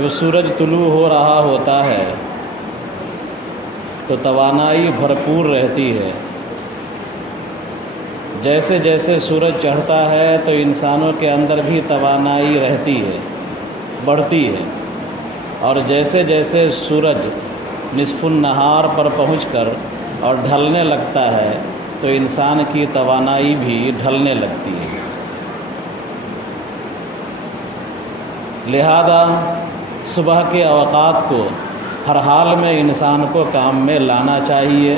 جب سورج طلوع ہو رہا ہوتا ہے تو توانائی بھرپور رہتی ہے۔ جیسے جیسے سورج چڑھتا ہے تو انسانوں کے اندر بھی توانائی رہتی ہے، بڑھتی ہے، اور جیسے جیسے سورج نصف النہار پر پہنچ کر اور ڈھلنے لگتا ہے تو انسان کی توانائی بھی ڈھلنے لگتی ہے۔ لہذا صبح کے اوقات کو ہر حال میں انسان کو کام میں لانا چاہیے۔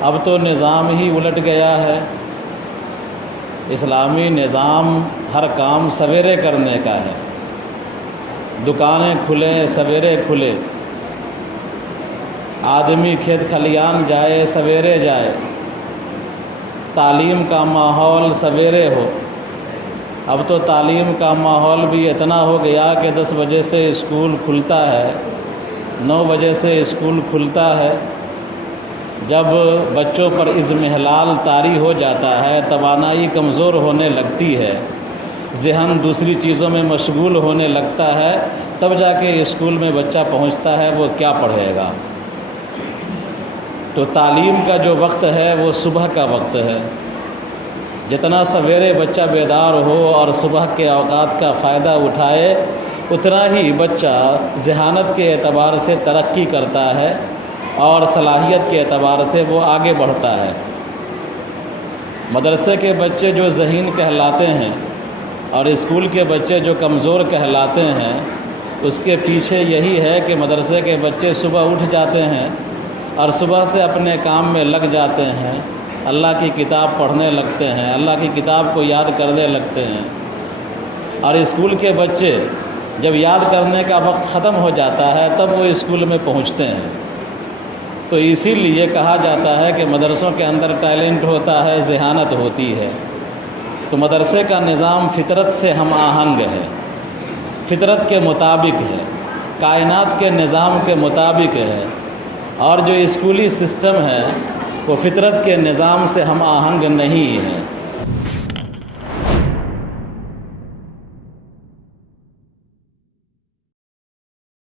اب تو نظام ہی الٹ گیا ہے۔ اسلامی نظام ہر کام سویرے کرنے کا ہے۔ دکانیں کھلیں سویرے کھلے، آدمی کھیت کھلیان جائے سویرے جائے، تعلیم کا ماحول سویرے ہو۔ اب تو تعلیم کا ماحول بھی اتنا ہو گیا کہ 10 بجے سے اسکول کھلتا ہے، 9 بجے سے اسکول کھلتا ہے۔ جب بچوں پر اضمحلال طاری ہو جاتا ہے، توانائی کمزور ہونے لگتی ہے، ذہن دوسری چیزوں میں مشغول ہونے لگتا ہے، تب جا کے اسکول میں بچہ پہنچتا ہے، وہ کیا پڑھے گا؟ تو تعلیم کا جو وقت ہے وہ صبح کا وقت ہے۔ جتنا سویرے بچہ بیدار ہو اور صبح کے اوقات کا فائدہ اٹھائے، اتنا ہی بچہ ذہانت کے اعتبار سے ترقی کرتا ہے اور صلاحیت کے اعتبار سے وہ آگے بڑھتا ہے۔ مدرسے کے بچے جو ذہین کہلاتے ہیں اور اسکول کے بچے جو کمزور کہلاتے ہیں، اس کے پیچھے یہی ہے کہ مدرسے کے بچے صبح اٹھ جاتے ہیں اور صبح سے اپنے کام میں لگ جاتے ہیں، اللہ کی کتاب پڑھنے لگتے ہیں، اللہ کی کتاب کو یاد کرنے لگتے ہیں، اور اسکول کے بچے جب یاد کرنے کا وقت ختم ہو جاتا ہے تب وہ اسکول میں پہنچتے ہیں۔ تو اسی لیے کہا جاتا ہے کہ مدرسوں کے اندر ٹیلنٹ ہوتا ہے، ذہانت ہوتی ہے۔ تو مدرسے کا نظام فطرت سے ہم آہنگ ہے، فطرت کے مطابق ہے، کائنات کے نظام کے مطابق ہے، اور جو اسکولی سسٹم ہے وہ فطرت کے نظام سے ہم آہنگ نہیں ہے۔